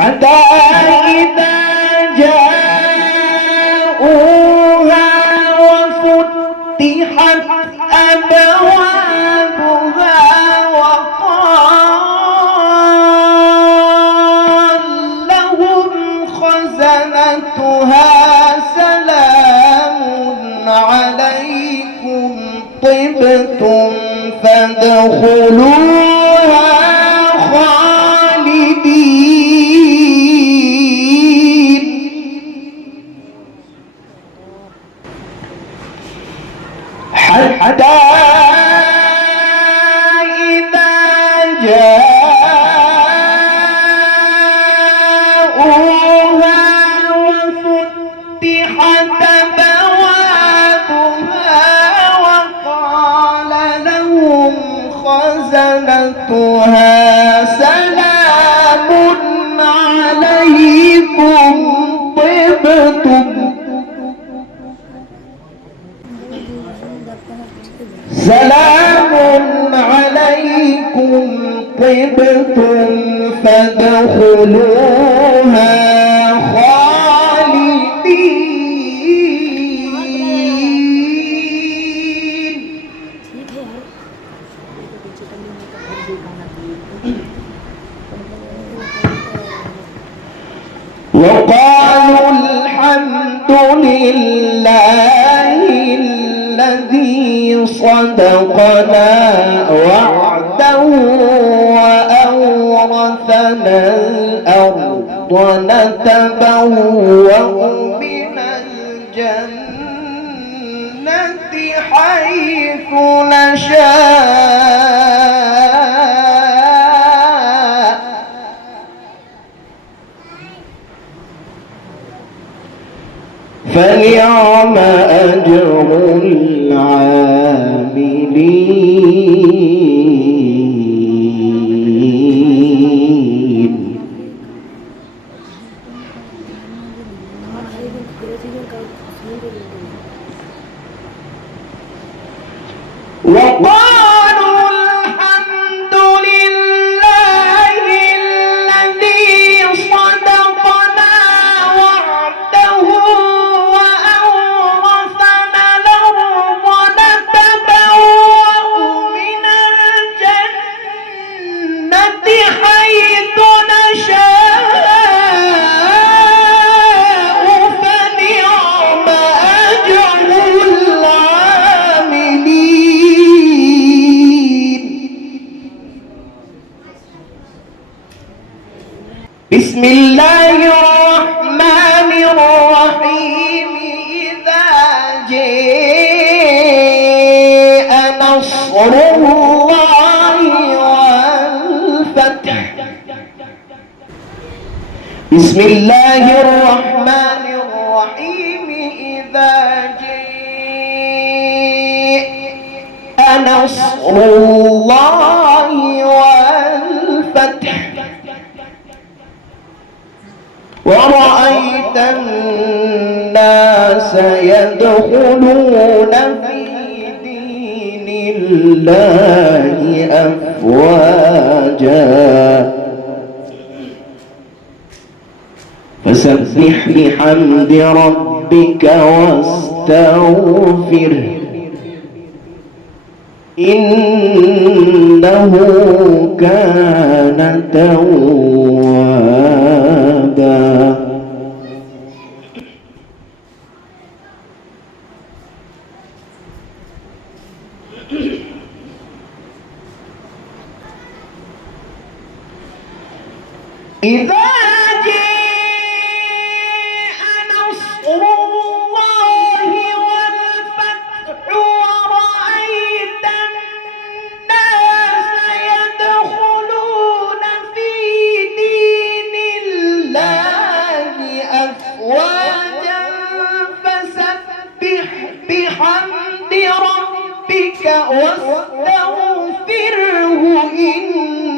حتى إذا جاءوها وفتحت أبوابها وقال لهم خزنتها سلام عليكم طبتم فادخلوها خالدين. حتى إذا جاءوها وفتحت أبوابها وقال لهم خزنتها سلام عليكم طبتم سلام عليكم طبتم فادخلوها خالدين. وقالوا الحمد لله الذي صدقنا وعده وأورثنا الأرض نتبوأ من الجنة حيث نشاء فنعم أجر العاملين. وقالوا الحمد لله الذي صدقنا وعده وأورثنا الأرض نتبوأ من الجنة حيث نشاء فنعم أجر العاملين. بسم الله الرحمن الرحيم. إذا جاء نصر الله والفتح. بسم الله الرحمن الرحيم. إذا جاء نصر الله والفتح ورأيت الناس يدخلون في دين الله أفواجا فسبح بحمد ربك واستغفره إنه كان توابا. إذا جاء نصر الله والفتح ورأيت الناس يدخلون في دين الله أفواجا فسبح بحمد ربك واستغفره إنه